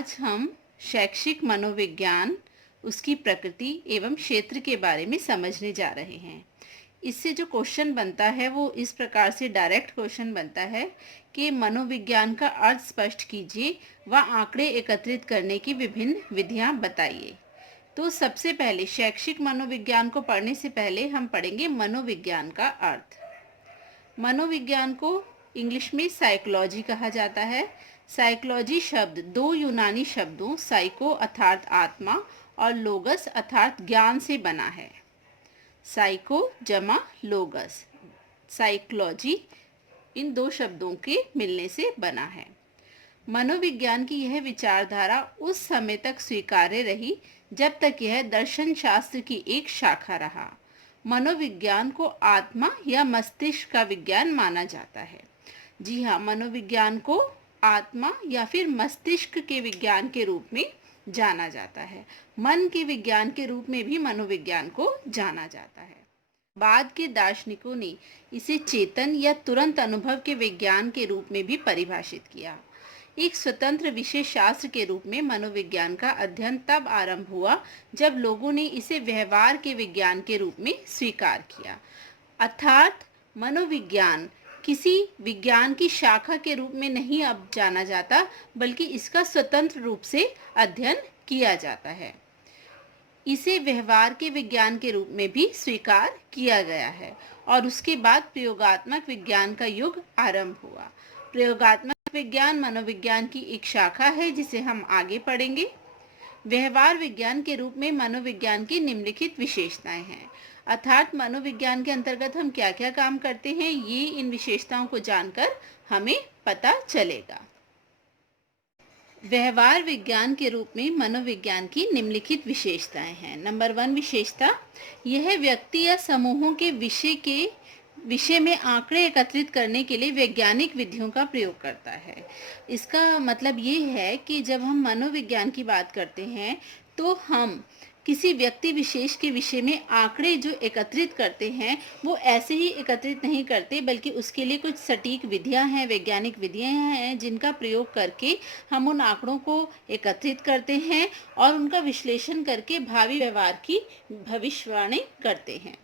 आज हम शैक्षिक मनोविज्ञान, उसकी प्रकृति एवं क्षेत्र के बारे में समझने जा रहे हैं। इससे जो क्वेश्चन बनता है वो इस प्रकार से डायरेक्ट क्वेश्चन बनता है कि मनोविज्ञान का अर्थ स्पष्ट कीजिए व आंकड़े एकत्रित करने की विभिन्न विधियां बताइए। तो सबसे पहले शैक्षिक मनोविज्ञान को पढ़ने से पहले हम पढ़ेंगे मनोविज्ञान का अर्थ। मनोविज्ञान को इंग्लिश में साइकोलॉजी कहा जाता है। साइकोलॉजी शब्द दो यूनानी शब्दों साइको अर्थात आत्मा और लोगस अर्थात ज्ञान से बना है। साइको जमा लोगस, साइकोलॉजी इन दो शब्दों के मिलने से बना है। मनोविज्ञान की यह विचारधारा उस समय तक स्वीकार्य रही जब तक यह दर्शन शास्त्र की एक शाखा रहा। मनोविज्ञान को आत्मा या मस्तिष्क का विज्ञान माना जाता है। जी हाँ, मनोविज्ञान को आत्मा या फिर मस्तिष्क के विज्ञान के रूप में जाना जाता है। मन के विज्ञान के रूप में भी मनोविज्ञान को जाना जाता है। बाद के दार्शनिकों ने इसे चेतन या तुरंत अनुभव के विज्ञान के रूप में भी परिभाषित किया। एक स्वतंत्र विषय शास्त्र के रूप में मनोविज्ञान का अध्ययन तब आरंभ हुआ जब लोगों ने इसे व्यवहार के विज्ञान के रूप में स्वीकार किया। अर्थात मनोविज्ञान किसी विज्ञान की शाखा के रूप में नहीं अब जाना जाता, बल्कि इसका स्वतंत्र रूप से अध्ययन किया जाता है। इसे व्यवहार के विज्ञान के रूप में भी स्वीकार किया गया है और उसके बाद प्रयोगात्मक विज्ञान का युग आरंभ हुआ। प्रयोगात्मक विज्ञान मनोविज्ञान की एक शाखा है जिसे हम आगे पढ़ेंगे। व्यवहार विज्ञान के रूप में मनोविज्ञान की निम्नलिखित विशेषताएं हैं। अर्थात मनोविज्ञान के अंतर्गत हम क्या क्या काम करते हैं, ये इन विशेषताओं को जानकर हमें पता चलेगा। व्यवहार विज्ञान के रूप में मनोविज्ञान की निम्नलिखित विशेषताएं हैं। नंबर 1 विशेषता, यह व्यक्ति या समूहों के विषय में आंकड़े एकत्रित करने के लिए वैज्ञानिक विधियों का प्रयोग करता है। इसका मतलब ये है कि जब हम मनोविज्ञान की बात करते हैं तो हम किसी व्यक्ति विशेष के विषय में आंकड़े जो एकत्रित करते हैं वो ऐसे ही एकत्रित नहीं करते, बल्कि उसके लिए कुछ सटीक विधियां हैं, वैज्ञानिक विधियां हैं जिनका प्रयोग करके हम उन आंकड़ों को एकत्रित करते हैं और उनका विश्लेषण करके भावी व्यवहार की भविष्यवाणी करते हैं।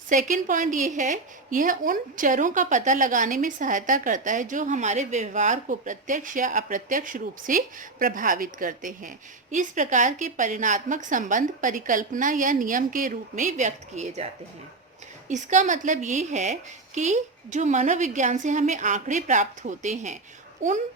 सेकेंड पॉइंट ये है, यह उन चरों का पता लगाने में सहायता करता है जो हमारे व्यवहार को प्रत्यक्ष या अप्रत्यक्ष रूप से प्रभावित करते हैं। इस प्रकार के परिणात्मक संबंध परिकल्पना या नियम के रूप में व्यक्त किए जाते हैं। इसका मतलब ये है कि जो मनोविज्ञान से हमें आंकड़े प्राप्त होते हैं उनका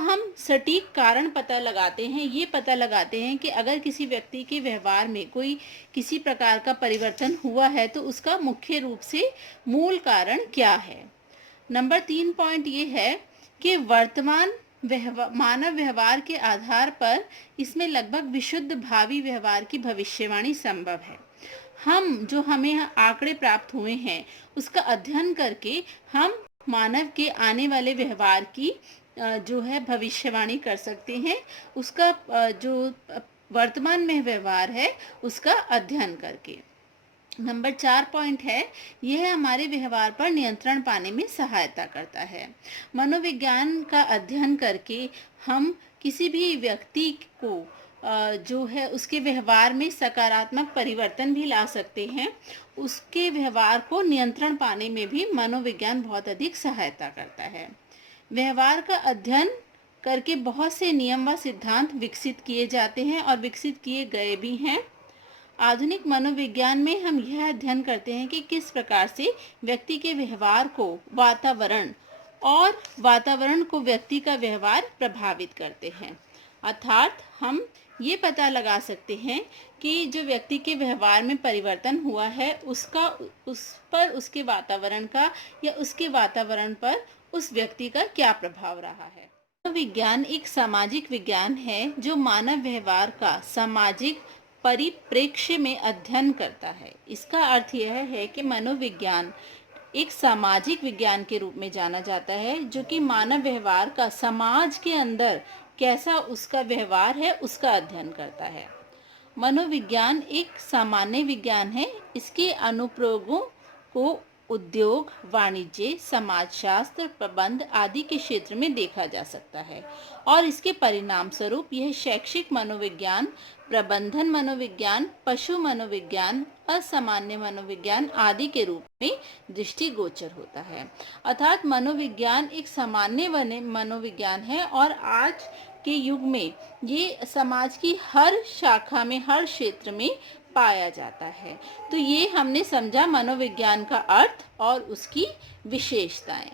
हम सटीक कारण पता लगाते हैं। ये पता लगाते हैं कि अगर किसी व्यक्ति के व्यवहार में कोई किसी प्रकार का परिवर्तन हुआ है तो उसका मुख्य रूप से मूल कारण क्या है। नंबर 3 पॉइंट ये है कि वर्तमान मानव व्यवहार के आधार पर इसमें लगभग विशुद्ध भावी व्यवहार की भविष्यवाणी संभव है। हमें आंकड़े प्राप्त हुए हैं उसका अध्ययन करके हम मानव के आने वाले व्यवहार की जो है भविष्यवाणी कर सकते हैं। उसका जो वर्तमान में व्यवहार है उसका अध्ययन करके। नंबर 4 पॉइंट है, यह हमारे व्यवहार पर नियंत्रण पाने में सहायता करता है। मनोविज्ञान का अध्ययन करके हम किसी भी व्यक्ति को जो है उसके व्यवहार में सकारात्मक परिवर्तन भी ला सकते हैं। उसके व्यवहार को नियंत्रण पाने में भी मनोविज्ञान बहुत अधिक सहायता करता है। व्यवहार का अध्ययन करके बहुत से नियम व सिद्धांत विकसित किए जाते हैं और विकसित किए गए भी हैं। आधुनिक मनोविज्ञान में हम यह अध्ययन करते हैं कि किस प्रकार से व्यक्ति के व्यवहार को वातावरण को व्यक्ति का व्यवहार प्रभावित करते हैं। अर्थात हम ये पता लगा सकते हैं कि जो व्यक्ति के व्यवहार में परिवर्तन हुआ है उस पर उसके वातावरण का या उसके वातावरण पर उस व्यक्ति का क्या प्रभाव रहा है। मनोविज्ञान एक सामाजिक विज्ञान है जो मानव व्यवहार का सामाजिक परिप्रेक्ष्य में अध्ययन करता है। इसका अर्थ यह है कि मनोविज्ञान एक सामाजिक विज्ञान के रूप में जाना जाता है जो कि मानव व्यवहार का समाज के अंदर कैसा उसका व्यवहार है उसका अध्ययन करता है। मनोविज्ञान एक सामान्य विज्ञान है। इसके अनुप्रयोगों को उद्योग, वाणिज्य, समाजशास्त्र, प्रबंध आदि के क्षेत्र में देखा जा सकता है और इसके परिणाम स्वरूप यह शैक्षिक मनोविज्ञान, प्रबंधन मनोविज्ञान, पशु मनोविज्ञान, असामान्य मनोविज्ञान आदि के रूप में दृष्टिगोचर होता है। अर्थात मनोविज्ञान एक सामान्य मनोविज्ञान है और आज के युग में ये समाज की हर शाखा में, हर क्षेत्र में पाया जाता है। तो ये हमने समझा मनोविज्ञान का अर्थ और उसकी विशेषताएं।